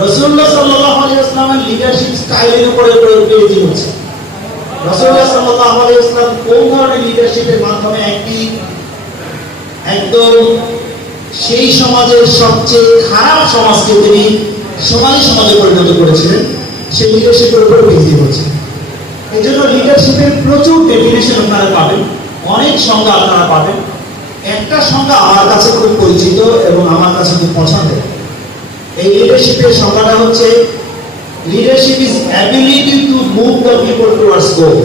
রসুল্লাহ সাল্লাহ আলী উপরে কোন ধরনের মাধ্যমে একটি, একদম সেই সমাজের সবচেয়ে খারাপ সমাজকে তিনি সমাজে পরিণত করেছিলেন, সেই লিডারশিপের উপর ভিত্তি হচ্ছে এই জন্য লিডারশিপের প্রচুর ডেফিনেশন আপনারা পাবেন, অনেক সংজ্ঞা আপনারা পাবেন। একটা সংজ্ঞা আমার কাছে খুব পরিচিত এবং আমার কাছে খুব পছন্দের। এই লিডারশিপের সংজ্ঞাটা হচ্ছে leadership is ability to move the people towards goal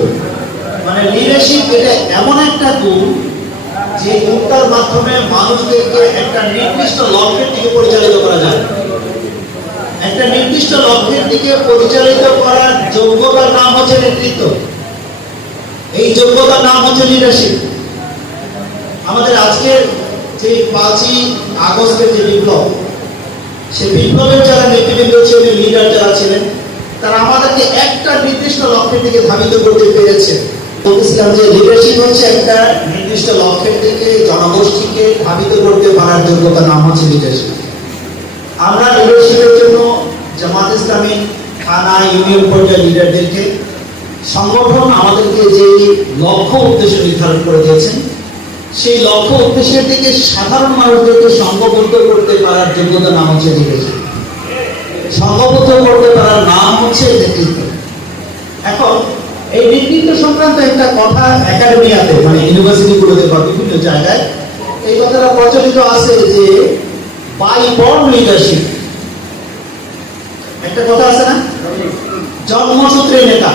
মানে লিডারশিপ এটা এমন একটা গুণ যে গুণটার মাধ্যমে মানুষদেরকে একটা নির্দিষ্ট লক্ষ্যের দিকে পরিচালিত করা যায়। একটা নির্দিষ্ট লক্ষ্যের দিকে পরিচালিত করার যোগ্যতার নাম হচ্ছে নেতৃত্ব। এই যোগ্যতার নাম হচ্ছে লিডারশিপ আমাদের আজকের যে পাঁচই আগস্টের যে বিপ্লব সে বিপ্লবের যারা নেতৃবৃন্দ ছিলেন লিডার যারা ছিলেন, তারা আমাদেরকে একটা নির্দিষ্ট লক্ষ্যের দিকে ধাবিত করতে পেরেছে। বলতেছিলাম যে লিডারশিপ হচ্ছে একটা নির্দিষ্ট লক্ষ্যের দিকে, জনগোষ্ঠীকে ধাবিত করতে পারার যোগ্যতার নাম হচ্ছে লিডারশিপ আমরা লিডারশিপের জন্য জামাত ইসলামী থানা ইউনিয়ন পর্যায়ের লিডারদেরকে সংগঠন আমাদেরকে যে লক্ষ্য, উদ্দেশ্য নির্ধারণ করে দিয়েছেন সেই লক্ষ্য উদ্দেশ্যের দিকে সাধারণ মানুষদেরকে সংঘবদ্ধ করতে পারার যোগ্যতা নাম হচ্ছে লিডারশিপ সংঘবদ্ধ করতে পারার নাম হচ্ছে নেতৃত্ব। এখন এই নেতৃত্ব সংক্রান্ত একটা কথা একাডেমিয়াতে মানে ইউনিভার্সিটিগুলোতে বা বিভিন্ন জায়গায় এই কথাটা প্রচলিত আছে যে বাই বর্ন লিডারশিপ একটা কথা আছে না? জন্মসূত্রে নেতা।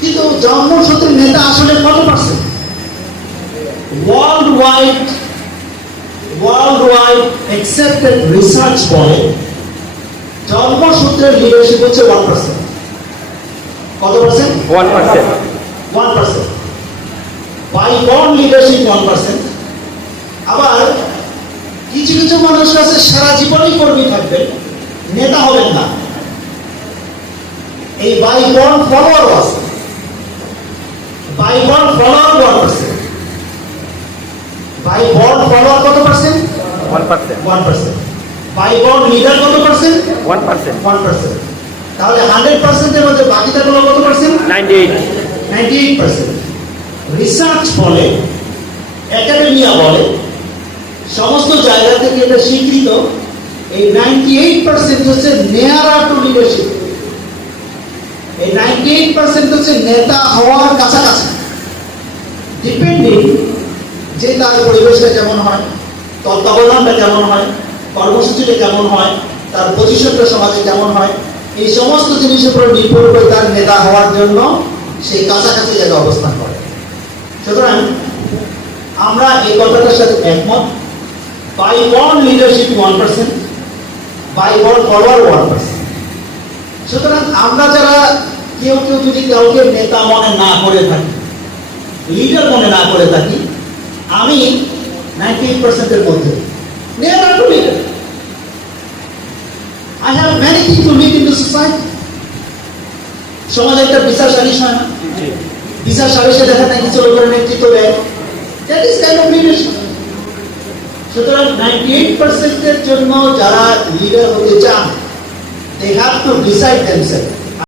কিন্তু জন্মসূত্রে নেতা আসলে কত percent world wide accepted research বলে জন্মসূত্রের লিডারশিপ হচ্ছে ওয়ান পার্সেন্ট কত percent one percent one percent by born leadership one percent আবার কিছু কিছু মানুষ আছে সারা জীবনই কর্মী থাকবেন নেতা হবেন না। এই বাই বর্ন ফলোয়ারও আছে। By born follower one percent by born follower কত percent one percent one percent by born leader কত percent one percent one percent তাহলে হান্ড্রেড পার্সেন্টের মধ্যে বাকিটা গুলো কত percent ninety eight ninety eight percent research বলে একাডেমিয়া বলে সমস্ত জায়গা থেকে এটা স্বীকৃত এই নাইনটি এইট পার্সেন্ট হচ্ছে নেয়ারা টু লিডারশিপ এই নাইনটি এইট পার্সেন্ট হচ্ছে নেতা হওয়ার কাছাকাছি। ডিপেন্ডিং যে তার পরিবেশটা কেমন হয়, তত্ত্বাবধানটা কেমন হয়, কর্মসূচিটা কেমন হয়, তার পজিশনটা সমাজে কেমন হয়, এই সমস্ত জিনিসের উপর নির্ভর করে তার নেতা হওয়ার জন্য সেই কাছাকাছি জায়গায় অবস্থান করে। সুতরাং আমরা এই কথাটার সাথে একমত by one leadership one percent by one follower one percent সুতরাং আমরা যারা কেউ কেউ যদি কাউকে নেতা মনে না করে থাকি লিডার মনে না করে থাকি আমি নাইনটি এইট পার্সেন্টের মধ্যে। Never to leader I have many thing to lead in the society সমাজে একটা বিচার সালিশ হয় না? বিচার সালিশে দেখা যায় কিছু লোকের নেতৃত্ব দেয়। That is kind of leadership সুতরাং নাইনটি এইট পার্সেন্টের জন্য যারা লিডার হতে চান they have to decide themselves